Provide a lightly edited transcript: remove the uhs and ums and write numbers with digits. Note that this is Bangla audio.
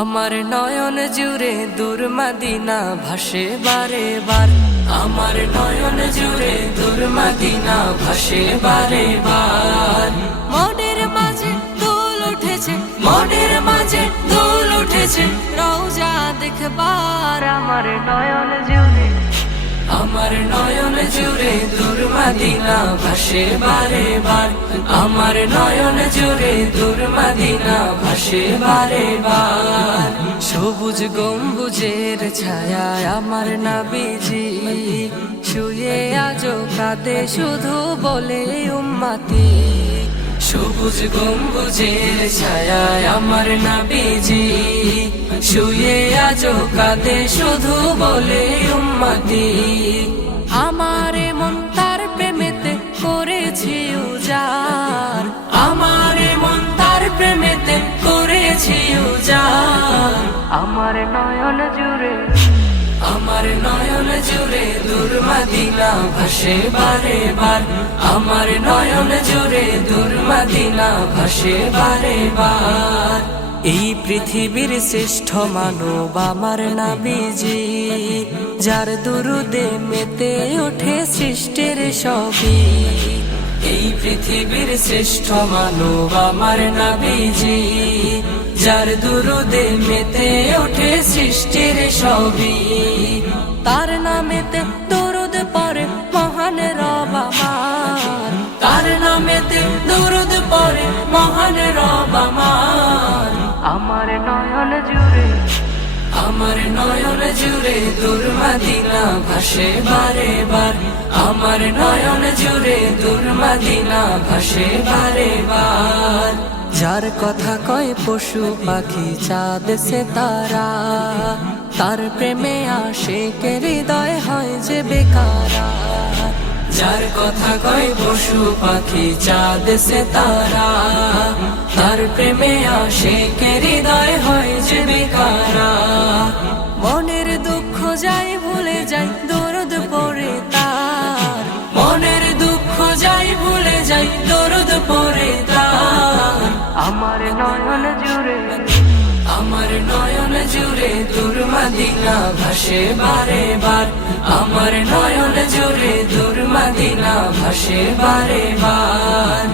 আমার নয়ন জুড়ে দূর মদিনা ভাসে বারে বার। আমার নয়ন জুড়ে দূর মদিনা ভাসে বারে বার। মনের মাঝে দোল উঠেছে, মনের মাঝে দোল উঠেছে, রওজা দেখবার আমার নয়ন জুড়ে। আমার নয়ন জুড়ে দূর মদিনা ভাসে বারে বার। আমার নয়ন জুড়ে দূর মদিনা ভাসে বারে বার। সবুজ গম্বুজের ছায়ায় আমার নবীজি শুয়ে আজো কাঁদে শুধু বলে উম্মতি। সবুজ গম্বুজের ছায়ায় আমার নবীজি শুয়ে আজো কাঁদে শুধু বলে উম্মতি। আমার মন তার প্রেমেতে করেছি উজার, আমার মন তার প্রেমেতে করেছি উজার। আমার নয়ন জুড়ে, আমার নয়ন জুড়ে দূর মদিনা ভাসে বারে বার। আমার নয়ন জুড়ে দূর মদিনা ভাসে বারে বার। এই পৃথিবীর শ্রেষ্ঠ মানব আমার নবীজি, যার দুরুদে মেতে ওঠে সৃষ্টির সবই। এই পৃথিবীর শ্রেষ্ঠ মানব আমার নবীজি, যার দুরুদে মেতে ওঠে সৃষ্টির সবই। তার নামেতে দরুদ পড়ে মহান রব আমার, তার নামেতে দরুদ পড়ে মহান রব আমার। আমার নয়ন জুড়ে, আমার নয়ন জুড়ে দূর মদিনা ভাসে বারে বার। আমার নয়ন জুড়ে দূর মদিনা ভাসে বারে বার। যার কথা কয় পশু পাখি চাঁদ সে তারা, তার প্রেমে আশিকের হৃদয় হয় যে বেকারা। যার কথা কয় পশু পাখি চাঁদ সে তারা, তার প্রেমে আশিকের হৃদয় হয় যে বেকারা। মনের দুঃখ যাই ভুলে যাই দরুদ পড়ে তার, মনের দুঃখ যাই ভুলে যাই দরুদ পড়ে তার। আমার নয়ন জুড়ে, আমার নয়ন জুড়ে দূর মদিনা ভাসে বারে বার। আমার নয়ন জুড়ে দূর মদিনা ভাসে বারে বার।